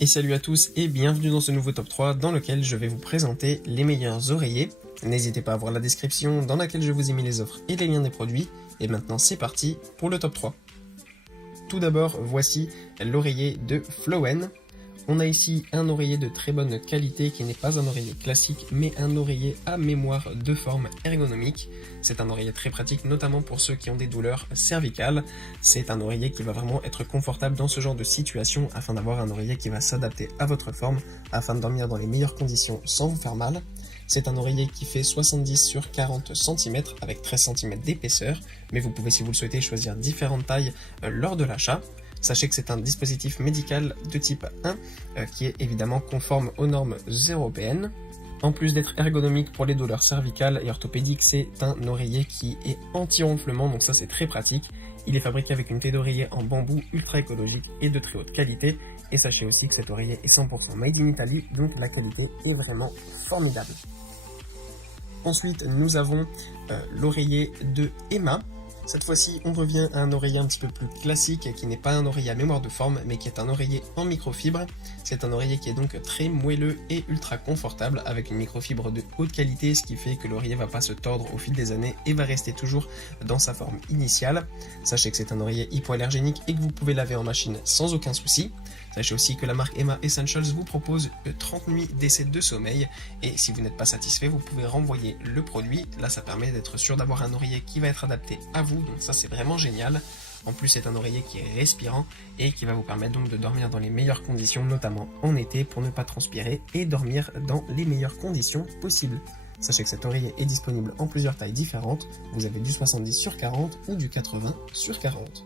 Et salut à tous et bienvenue dans ce nouveau top 3 dans lequel je vais vous présenter les meilleurs oreillers. N'hésitez pas à voir la description dans laquelle je vous ai mis les offres et les liens des produits. Et maintenant c'est parti pour le top 3. Tout d'abord, voici l'oreiller de Flowen. On a ici un oreiller de très bonne qualité qui n'est pas un oreiller classique mais un oreiller à mémoire de forme ergonomique. C'est un oreiller très pratique notamment pour ceux qui ont des douleurs cervicales. C'est un oreiller qui va vraiment être confortable dans ce genre de situation afin d'avoir un oreiller qui va s'adapter à votre forme afin de dormir dans les meilleures conditions sans vous faire mal. C'est un oreiller qui fait 70 sur 40 cm avec 13 cm d'épaisseur, mais vous pouvez si vous le souhaitez choisir différentes tailles lors de l'achat. Sachez que c'est un dispositif médical de type 1 qui est évidemment conforme aux normes européennes. En plus d'être ergonomique pour les douleurs cervicales et orthopédiques, c'est un oreiller qui est anti-ronflement, donc ça c'est très pratique. Il est fabriqué avec une tête d'oreiller en bambou ultra écologique et de très haute qualité. Et sachez aussi que cet oreiller est 100% made in Italy, donc la qualité est vraiment formidable. Ensuite, nous avons l'oreiller de Emma. Cette fois-ci, on revient à un oreiller un petit peu plus classique, qui n'est pas un oreiller à mémoire de forme, mais qui est un oreiller en microfibre. C'est un oreiller qui est donc très moelleux et ultra confortable, avec une microfibre de haute qualité, ce qui fait que l'oreiller ne va pas se tordre au fil des années et va rester toujours dans sa forme initiale. Sachez que c'est un oreiller hypoallergénique et que vous pouvez laver en machine sans aucun souci. Sachez aussi que la marque Emma Essentials vous propose 30 nuits d'essai de sommeil et si vous n'êtes pas satisfait, vous pouvez renvoyer le produit. Là, ça permet d'être sûr d'avoir un oreiller qui va être adapté à vous, donc ça c'est vraiment génial. En plus, c'est un oreiller qui est respirant et qui va vous permettre donc de dormir dans les meilleures conditions, notamment en été pour ne pas transpirer et dormir dans les meilleures conditions possibles. Sachez que cet oreiller est disponible en plusieurs tailles différentes. Vous avez du 70 sur 40 ou du 80 sur 40.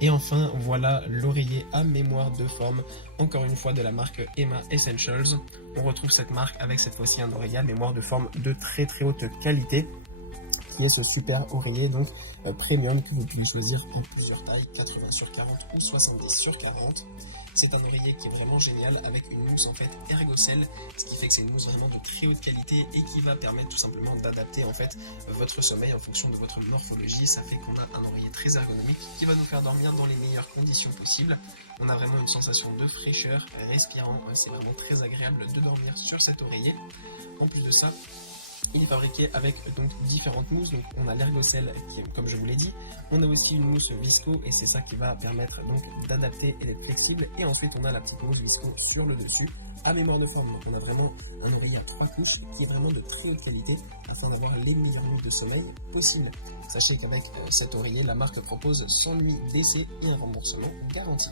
Et enfin, voilà l'oreiller à mémoire de forme, encore une fois de la marque Emma Essentials. On retrouve cette marque avec cette fois-ci un oreiller à mémoire de forme de très très haute qualité, qui est ce super oreiller donc premium que vous pouvez choisir en plusieurs tailles, 80 sur 40 ou 70 sur 40. C'est un oreiller qui est vraiment génial avec une mousse en fait ergocell, ce qui fait que c'est une mousse vraiment de très haute qualité et qui va permettre tout simplement d'adapter en fait votre sommeil en fonction de votre morphologie. Ça fait qu'on a un oreiller très ergonomique qui va nous faire dormir dans les meilleures conditions possibles. On a vraiment une sensation de fraîcheur respirant, c'est vraiment très agréable de dormir sur cet oreiller. En plus de ça, il est fabriqué avec donc différentes mousses, donc on a l'ergocell qui est, comme je vous l'ai dit, on a aussi une mousse visco et c'est ça qui va permettre donc d'adapter et d'être flexible, et ensuite on a la petite mousse visco sur le dessus à mémoire de forme, donc on a vraiment un oreiller à 3 couches qui est vraiment de très haute qualité afin d'avoir les meilleures nuits de sommeil possibles. Sachez qu'avec cet oreiller, la marque propose 100 nuits d'essai et un remboursement garanti.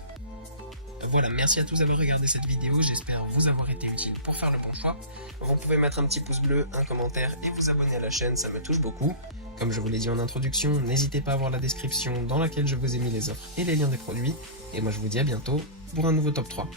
Voilà, merci à tous d'avoir regardé cette vidéo, j'espère vous avoir été utile pour faire le bon choix. Vous pouvez mettre un petit pouce bleu, un commentaire et vous abonner à la chaîne, ça me touche beaucoup. Comme je vous l'ai dit en introduction, n'hésitez pas à voir la description dans laquelle je vous ai mis les offres et les liens des produits. Et moi je vous dis à bientôt pour un nouveau top 3.